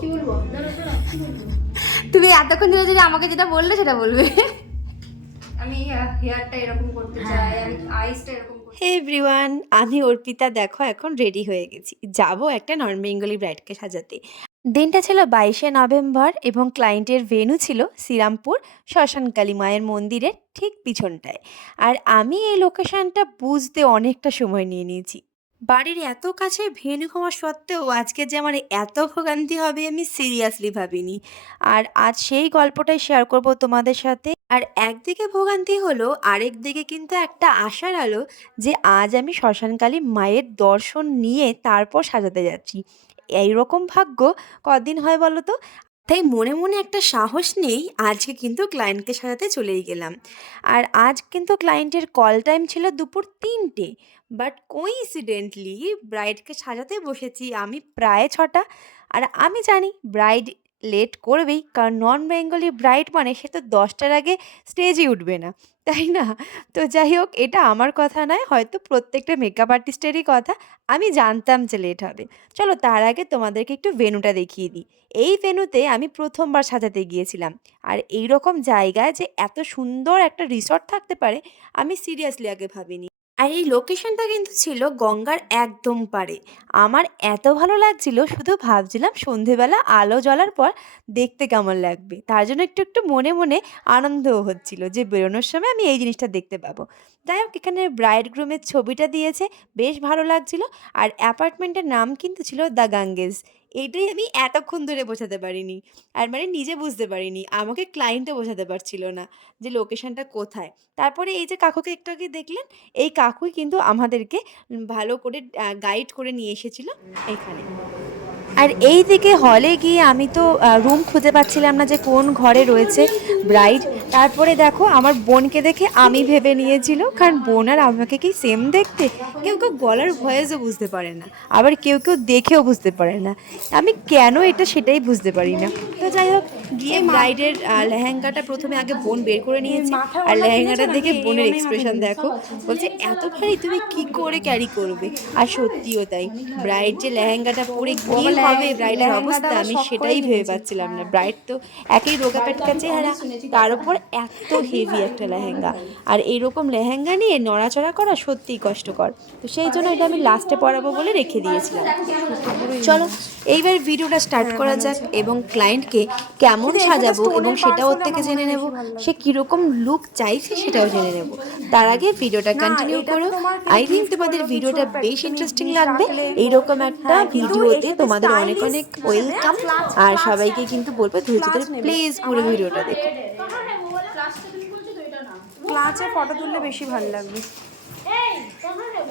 কি বলব? তুমি এতক্ষণ ধরে যদি আমাকে যেটা বললে সেটা বলবে। আমি হেয়ারটা এরকম করতে চাই আমি আইসটা এরকম হে এভরিওয়ান আমি অর্পিতা দেখো এখন রেডি হয়ে গেছি। যাব একটা নন বেঙ্গলি ব্রাইডকে সাজাতে। দিনটা ছিল বাইশে নভেম্বর এবং ক্লায়েন্টের ভেনু ছিল শ্রীরামপুর শ্মশানকালী মায়ের মন্দিরের ঠিক পিছনটায়। আর আমি এই লোকেশনটা বুঝতে অনেকটা সময় নিয়ে নিয়েছি। বাড়ির এত কাছে ভেন্যু হওয়া সত্ত্বেও আজকে যে আমার এত ভোগান্তি হবে আমি সিরিয়াসলি ভাবিনি। আর আজ সেই গল্পটাই শেয়ার করব তোমাদের সাথে। আর একদিকে ভোগান্তি হলো, আরেক দিকে কিন্তু একটা আশার আলো যে আজ আমি শ্মশানকালী মায়ের দর্শন নিয়ে তারপর সাজাতে যাচ্ছি। এইরকম ভাগ্য কদিন হয় বলো তো? তাই মনে মনে একটা সাহস নেই আজকে কিন্তু ক্লায়েন্টকে সাজাতে চলেই গেলাম। আর আজ কিন্তু ক্লায়েন্টের কল টাইম ছিল দুপুর তিনটে। বাট কোইন্সিডেন্টলি ব্রাইডকে সাজাতে বসেছি আমি প্রায় ছটা। আর আমি জানি ব্রাইড লেট করবেই, কারণ নন বেঙ্গলি ব্রাইড মানে সে তো দশটার আগে স্টেজে উঠবে না। তাই না? তো যাই হোক, এটা আমার কথা নয়, হয়তো প্রত্যেকটা মেকআপ আর্টিস্টেরই কথা। আমি জানতাম যে লেট হবে। চলো তার আগে তোমাদেরকে একটু ভেনুটা দেখিয়ে দিই। এই ভেনুতে আমি প্রথমবার সাজাতে গিয়েছিলাম। আর এই রকম জায়গায় যে এত সুন্দর একটা রিসর্ট থাকতে পারে, আমি সিরিয়াসলি আগে ভাবিনি। আর এই লোকেশনটা কিন্তু ছিল গঙ্গার একদম পারে আমার এত ভালো লাগছিল, শুধু ভাবছিলাম সন্ধেবেলা আলো জ্বলার পর দেখতে কেমন লাগবে। তার জন্য একটু একটু মনে মনে আনন্দও হচ্ছিল যে বেরোনোর সময় আমি এই জিনিসটা দেখতে পাবো। যাই হোক, এখানে ব্রাইড গ্রুমের ছবিটা দিয়েছে, বেশ ভালো লাগছিল। আর অ্যাপার্টমেন্টের নাম কিন্তু ছিল দ্য গাঙ্গেজ এইটাই আমি এতক্ষণ ধরে বোঝাতে পারিনি। আর মানে নিজে বুঝতে পারিনি, আমাকে ক্লায়েন্টও বোঝাতে পারছিল না যে লোকেশনটা কোথায়। তারপরে এই যে কাকুকে একটু আগে দেখলেন, এই কাকুই কিন্তু আমাদেরকে ভালো করে গাইড করে নিয়ে এসেছিল এখানে। আর এই দিকে হলে গিয়ে আমি তো রুম খুঁজে পাচ্ছিলাম না যে কোন ঘরে রয়েছে ব্রাইড তারপরে দেখো, আমার বোনকে দেখে আমি ভেবে নিয়েছিল, কারণ বোন আর আমাকে কি সেম দেখতে? কেউ কেউ গলার ভয়েসও বুঝতে পারে না, আবার কেউ কেউ দেখেও বুঝতে পারে না। আমি কেন এটা সেটাই বুঝতে পারি না। তো যাই হোক গিয়ে ব্রাইডের লেহেঙ্গাটা প্রথমে আগে বোন বের করে নিয়েছে। আর লেহেঙ্গাটা দেখে বোনের এক্সপ্রেশন দেখো। বলছে এত ভারী তুমি কি করে ক্যারি করবে? আর সত্যিও তাই। ব্রাইড যে লেহেঙ্গাটা পরে কি হবে ব্রাইডের অবস্থা আমি সেটাই ভেবে পাচ্ছিলাম না। ব্রাইড তো একই রোগা পেটকা চেহারা তার উপর এত হেভি একটা লেহেঙ্গা। আর এইরকম লেহেঙ্গা নিয়ে নড়াচড়া করা সত্যিই কষ্টকর। তো সেই জন্য এটা আমি লাস্টে পরাবো বলে রেখে দিয়েছিলাম। চলো এইবার ভিডিওটা স্টার্ট করা যাক এবং ক্লায়েন্টকে কেমন কেমন সাজাবো এবং সেটা ওর থেকে জেনে নেব সে কীরকম লুক চাইছে সেটাও জেনে নেব। তার আগে ভিডিওটা কন্টিনিউ করো। আই থিঙ্ক তোমাদের ভিডিওটা বেশ ইন্টারেস্টিং লাগবে। এইরকম একটা ভিডিওতে তোমাদের অনেক অনেক ওয়েলকাম আর সবাইকে কিন্তু বলব ধৈর্যদের প্লিজ পুরো ভিডিওটা দেখো। ক্লাসে ফটো তুললে বেশি ভালো লাগবে। এই তোমরা নেব।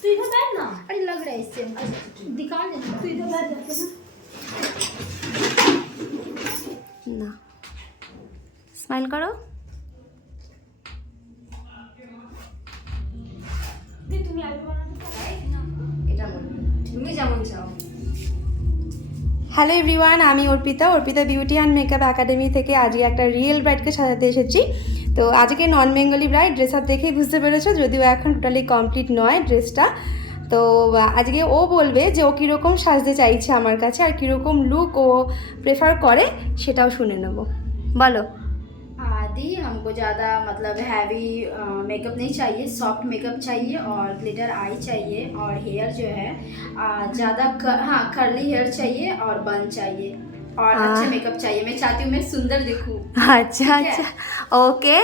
तू इधर बैठ ना अरे लग रहा है इससे दिखा दे तू इधर बैठ जाते ना না স্মাইল করো তুমি আলু বানাতে পারো এটা বলবি তুমি যেমন চাও হ্যালো এভরিওয়ান আমি Arpita Arpita beauty and makeup academy থেকে আজকে একটা রিয়েল ব্রাইডকে সাজাতে এসেছি তো আজকে non Bengali bride dress up দেখেই বুঝতে পেরেছো যদিও এখন টোটালি কমপ্লিট নয় ড্রেসটা তো আহ, আজকে ও বলবে যে ও কীরকম সাজতে চাইছে আমার কাছে আর কীরকম লুক ও প্রেফার করে সেটাও শুনে নেব বলো आदि हमको ज़्यादा मतलब हैवी मेकअप नहीं चाहिए सॉफ्ट मेकअप चाहिए और ग्लिटर आई चाहिए और हेयर जो है आ, ज़्यादा कर, हाँ कर्ली हेयर चाहिए और बन चाहिए और अच्छे हाँ। मेकअप चाहिए मैं चाहती हूँ मैं सुंदर दिखूँ আচ্ছা আচ্ছা ওকে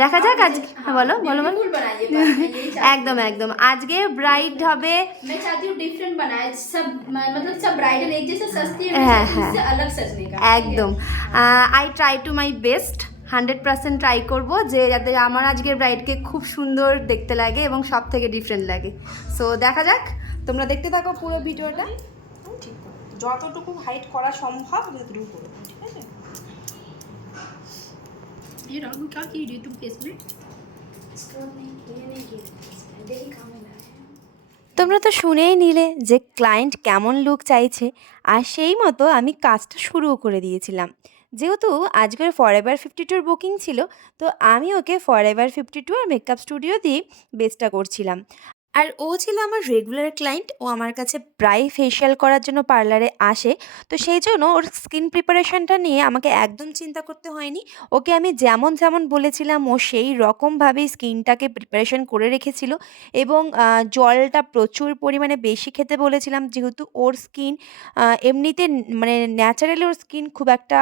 দেখা যাক আজকে হ্যাঁ, বলো বলো বলো बिल्कुल बनाइए बस मैं यही चाहती একদম একদম আজকে ব্রাইড হবে हूँ। मैं चाहती हूँ डिफरेंट बनाए सब म- मतलब सब ब्राइडल एक जैसे सस्ती है हाँ, मैं चाहती हूँ हाँ। इससे अलग सजने का ठीक है? একদম I try to my best hundred percent try করবো যে যাতে আমার আজকের ব্রাইডকে খুব সুন্দর দেখতে লাগে এবং সব থেকে ডিফারেন্ট লাগে সো দেখা যাক তোমরা দেখতে থাকো পুরো ভিডিওটা ঠিক যতটুকু হাইট করা সম্ভব আমি ততটুকু করে দেবো ঠিক আছে ये राघु क्या की रही तुम फेस में তোমরা তো শুনেই নিলে যে ক্লায়েন্ট কেমন লুক চাইছে আর সেই মতো আমি কাজটা শুরুও করে দিয়েছিলাম যেহেতু আজকের ফর এভার ফিফটি টুর বুকিং ছিল তো আমি okay forever fifty two আর মেকআপ স্টুডিও দিয়ে বেসটা করছিলাম আর ও ছিল আমার রেগুলার ক্লায়েন্ট ও আমার কাছে প্রায় ফেশিয়াল করার জন্য পার্লারে আসে। তো সেই জন্য ওর স্কিন প্রিপারেশনটা নিয়ে আমাকে একদম চিন্তা করতে হয়নি। ওকে আমি যেমন যেমন বলেছিলাম, ও সেই রকমভাবেই স্কিনটাকে প্রিপারেশন করে রেখেছিল এবং জলটা প্রচুর পরিমাণে বেশি খেতে বলেছিলাম। যেহেতু ওর স্কিন এমনিতে মানে ন্যাচারালি ওর স্কিন খুব একটা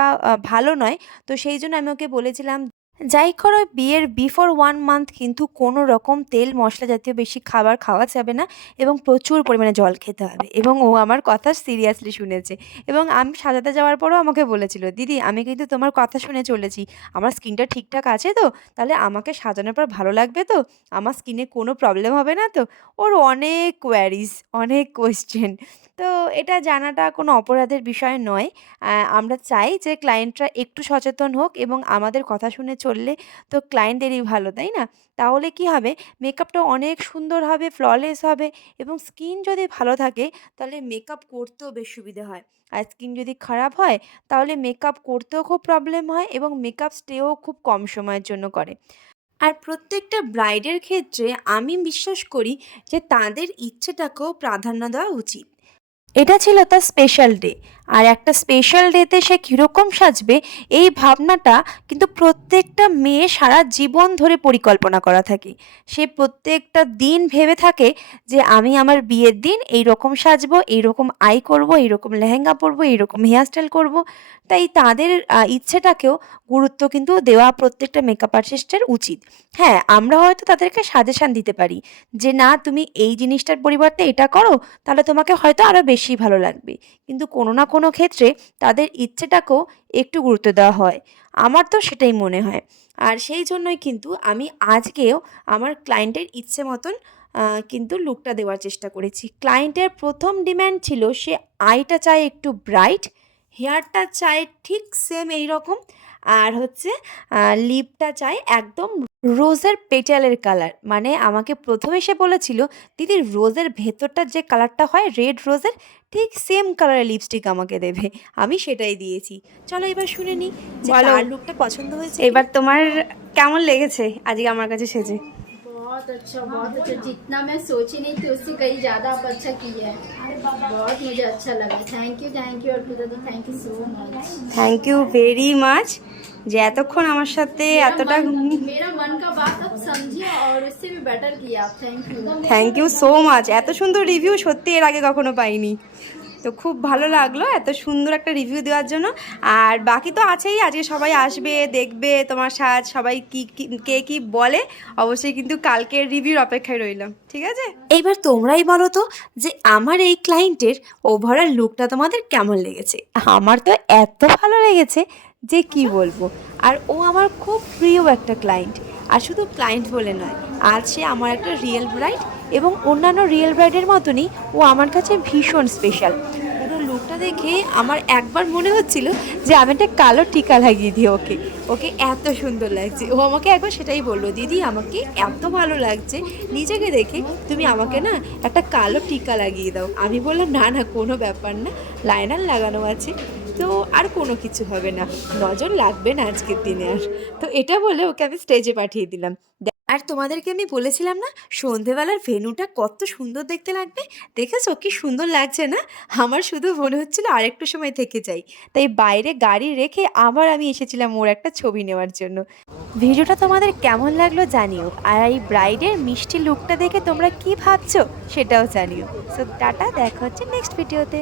ভালো নয়। তো সেই জন্য আমি ওকে বলেছিলাম যাই করো বিয়ের বিফোর ওয়ান মান্থ কিন্তু কোনো রকম তেল মশলা জাতীয় বেশি খাবার খাওয়া যাবে না এবং প্রচুর পরিমাণে জল খেতে হবে। এবং ও আমার কথা সিরিয়াসলি শুনেছে। এবং আমি সাজাতে যাওয়ার পরও আমাকে বলেছিল, দিদি, আমি কিন্তু তোমার কথা শুনে চলেছি। আমার স্কিনটা ঠিকঠাক আছে তো? তাহলে আমাকে সাজানোর পর ভালো লাগবে তো? আমার স্কিনে কোনো প্রবলেম হবে না তো? ওর অনেক কোয়ারিজ অনেক কোয়েশ্চেন তো এটা জানাটা কোনো অপরাধের বিষয় নয়। আমরা চাই যে ক্লায়েন্টরা একটু সচেতন হোক এবং আমাদের কথা শুনে চললে তো ক্লায়েন্টেরই ভালো, তাই না? তাহলে কি হবে? মেকআপটা অনেক সুন্দর হবে, ফ্ললেস হবে এবং স্কিন যদি ভালো থাকে তাহলে মেকআপ করতেও বেশ সুবিধা হয়। আর স্কিন যদি খারাপ হয় তাহলে মেকআপ করতেও খুব প্রবলেম হয় এবং মেকআপ স্টেও খুব কম সময়ের জন্য করে। আর প্রত্যেকটা ব্রাইডের ক্ষেত্রে আমি বিশ্বাস করি যে তাদের ইচ্ছেটাকেও প্রাধান্য দেওয়া উচিত। এটা ছিল তার স্পেশাল ডে আর একটা স্পেশাল ডেতে সে কীরকম সাজবে, এই ভাবনাটা কিন্তু প্রত্যেকটা মেয়ে সারা জীবন ধরে পরিকল্পনা করা থাকে। সে প্রত্যেকটা দিন ভেবে থাকে যে, আমি আমার বিয়ের দিন এই রকম সাজবো এই রকম আই করব এই রকম লেহেঙ্গা পরবো এই রকম হেয়ারস্টাইল করব। তাই তাদের ইচ্ছেটাকেও গুরুত্ব কিন্তু দেওয়া প্রত্যেকটা মেকআপ আর্টিস্টের উচিত। হ্যাঁ আমরা হয়তো তাদেরকে সাজেশান দিতে পারি যে, না, তুমি এই জিনিসটার পরিবর্তে এটা করো, তাহলে তোমাকে হয়তো আরও বেশি ভালো লাগবে। কিন্তু কোনো না কোনো ক্ষেত্রে তাদের ইচ্ছেটাকেও একটু গুরুত্ব দেওয়া হয়। আমার তো সেটাই মনে হয়। আর সেই জন্যই কিন্তু আমি আজকেও আমার ক্লায়েন্টের ইচ্ছে মতন কিন্তু লুকটা দেওয়ার চেষ্টা করেছি। ক্লায়েন্টের প্রথম ডিম্যান্ড ছিল সে আইটা চায় একটু ব্রাইট হেয়ারটা চায় ঠিক সেম এই রকম আর হচ্ছে লিপটা চাই একদম রোজের পেটালের কালার মানে আমাকে প্রথমে সে বলেছিল দিদি রোজের ভেতরটা যে কালারটা হয় রেড রোজের ঠিক সেম কালারের লিপস্টিক আমাকে দেবে। আমি সেটাই দিয়েছি। চলো এবার শুনে নিই যে বলো। লুকটা পছন্দ হয়েছে। এবার তোমার কেমন লেগেছে? আজকে আমার কাছে সেজে। बहुत अच्छा बहुत अच्छा जितना मैं सोची नहीं थी उससे कहीं ज्यादा आप अच्छा किया है बहुत मुझे अच्छा लगा thank you thank you Arpita di thank you so much thank you very much যে এতক্ষণ আমার সাথে এতটা मेरा मन का बात अब समझिए और उससे भी बेटर किया आप thank you thank you so much এত সুন্দর রিভিউ সত্যি এর আগে কখনো পাইনি তো খুব ভালো লাগল এত সুন্দর একটা রিভিউ দেওয়ার জন্য। আর বাকি তো আছেই, আজকে সবাই আসবে, দেখবে তোমার সাজ সবাই কি, কি- কে বলে, অবশ্যই কিন্তু কালকের রিভিউর অপেক্ষায় রইলাম, ঠিক আছে? এইবার তোমরাই বলো তো যে আমার এই ক্লায়েন্টের ওভারঅল লুকটা তোমাদের কেমন লেগেছে? আমার তো এত ভালো লেগেছে যে কি বলব। আর ও আমার খুব প্রিয় একটা ক্লায়েন্ট আর শুধু ক্লায়েন্ট বলে নয়, আজ সে আমার একটা রিয়েল ব্রাইড এবং অন্যান্য রিয়েল ব্রাইডের মতনই ও আমার কাছে ভীষণ স্পেশাল পুরো লুকটা দেখে আমার একবার মনে হচ্ছিল যে আমি একটা কালো টিকা লাগিয়ে দিই ওকে। ওকে এত সুন্দর লাগছে। ও আমাকে একবার সেটাই বলল, দিদি, আমাকে এত ভালো লাগছে। নিজেকে দেখে তুমি আমাকে না একটা কালো টিকা লাগিয়ে দাও। আমি বললাম, না না, কোনো ব্যাপার না। লাইনার লাগানো আছে। তো আর কোনো কিছু হবে না। নজর লাগবে না আজকের দিনে আর। তো এটা বলে ওকে আমি স্টেজে পাঠিয়ে দিলাম। আর তোমাদেরকে আমি বলেছিলাম না, সন্ধেবেলার ভেনুটা কত সুন্দর দেখতে লাগবে? দেখেছ? কি সুন্দর লাগছে না? আমার শুধু মনে হচ্ছিল আরেকটু সময় থেকে যাই। তাই বাইরে গাড়ি রেখে আবার আমি এসেছিলাম ওর একটা ছবি নেওয়ার জন্য। ভিডিওটা তোমাদের কেমন লাগল জানিও। আর এই ব্রাইডের মিষ্টি লুকটা দেখে তোমরা কি ভাবছ সেটাও জানিও। সো টাটা, দেখা হচ্ছে নেক্সট ভিডিওতে